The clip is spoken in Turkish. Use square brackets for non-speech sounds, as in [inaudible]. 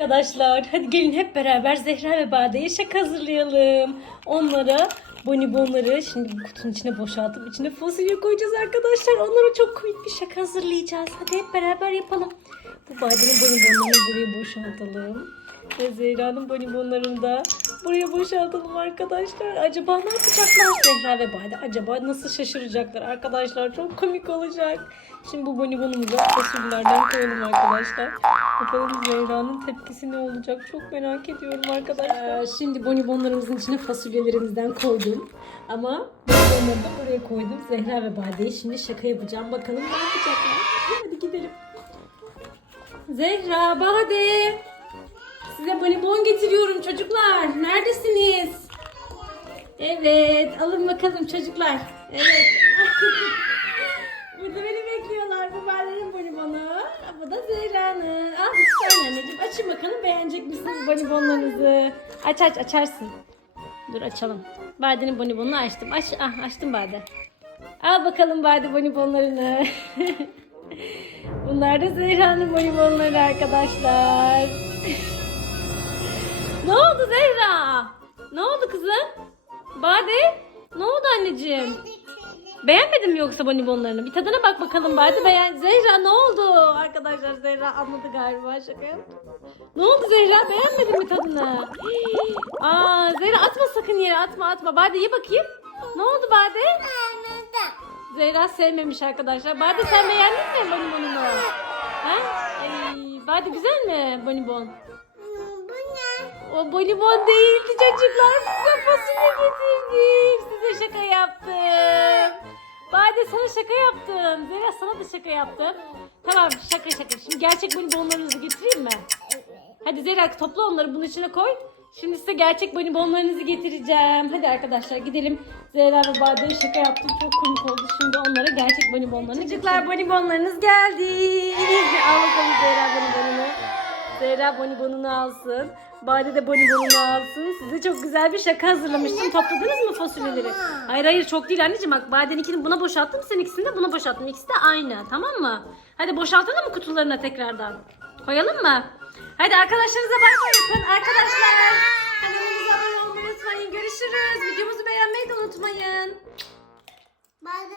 Arkadaşlar hadi gelin hep beraber Zehra ve Bade'ye şaka hazırlayalım. Onlara bonibonları şimdi bu kutunun içine boşaltıp içine fasulye koyacağız arkadaşlar. Onlara çok komik bir şaka hazırlayacağız. Hadi hep beraber yapalım. Bu Bade'nin bonibonlarını buraya boşaltalım. Ve Zehra'nın bonibonlarını da buraya boşaltalım arkadaşlar. Acaba ne yapacaklar Zehra ve Bade? Acaba nasıl şaşıracaklar arkadaşlar? Çok komik olacak. Şimdi bu bonibonumuza fasulyelerden koyalım arkadaşlar. Bakalım Zehra'nın tepkisi ne olacak? Çok merak ediyorum arkadaşlar. Ee, şimdi bonibonlarımızın içine fasulyelerimizden koydum. Ama bonibonları da buraya koydum. Zehra ve Bade'ye şimdi şaka yapacağım. Bakalım ne yapacaklar? Hadi gidelim. Zehra, Bade. Size bonibon getiriyorum çocuklar. Neredesiniz? Evet, alın bakalım çocuklar. Evet. [laughs] Burada beni bekliyorlar. Bu Bade'nin bonibonu. Bu da Zehra'nın. Al bir tane anneciğim. Açın bakalım beğenecek misiniz bonibonlarınızı? Aç aç açarsın. Dur açalım. Bade'nin bonibonunu açtım. Aç, ah, açtım Bade. Al bakalım Bade bonibonlarını. [laughs] Bunlar da Zehra'nın bonibonları arkadaşlar. Zehra? Ne oldu kızım? Bade? Ne oldu anneciğim? Beğenmedin mi yoksa bonibonlarını? Bir tadına bak bakalım bari. Beğen Zehra ne oldu? Arkadaşlar Zehra anladı galiba şaka yaptı. Ne oldu Zehra? Beğenmedin mi tadını? Hii. [gasps] Aa Zehra atma sakın yere atma atma. Bade ye bakayım. Ne oldu Bade? Zehra sevmemiş arkadaşlar. Bade sen beğendin mi bonibonunu? Ha? Ay, Bade güzel mi bonibon? O bonibon değildi çocuklar. Size fasulye getirdim. Size şaka yaptım. Bade sana şaka yaptım. Zehra sana da şaka yaptım. Tamam şaka şaka. Şimdi gerçek bonibonlarınızı getireyim mi? Hadi Zehra topla onları bunun içine koy. Şimdi size gerçek bonibonlarınızı getireceğim. Hadi arkadaşlar gidelim. Zehra ve Bade'ye şaka yaptım. Çok komik oldu. Şimdi onlara gerçek bonibonlarını Çocuklar bonibonlarınız geldi. Al bakalım Zehra bonibonunu. Zehra bonibonunu alsın. Bade de bonibonunu alsın. Size çok güzel bir şaka hazırlamıştım. Topladınız mı fasulyeleri? Hayır hayır çok değil anneciğim. Bak Bade'ninkini buna boşalttım. Seninkisini de buna boşalttım. İkisi de aynı. Tamam mı? Hadi boşaltalım mı kutularına tekrardan? Koyalım mı? Hadi arkadaşlarınıza bay bay yapın. Arkadaşlar kanalımıza abone olmayı unutmayın. Görüşürüz. Videomuzu beğenmeyi de unutmayın. Bye.